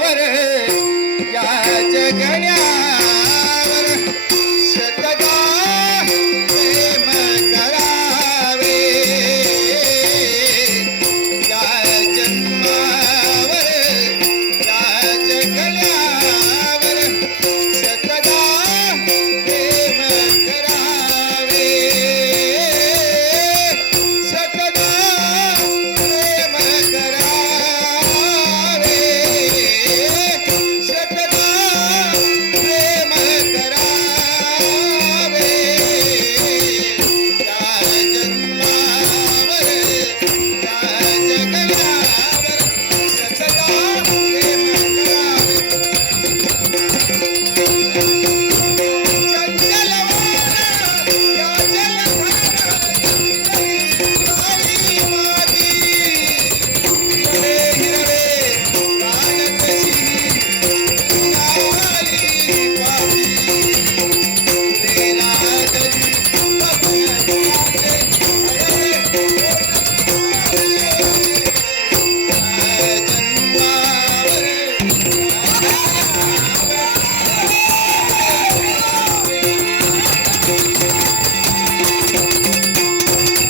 தேவரே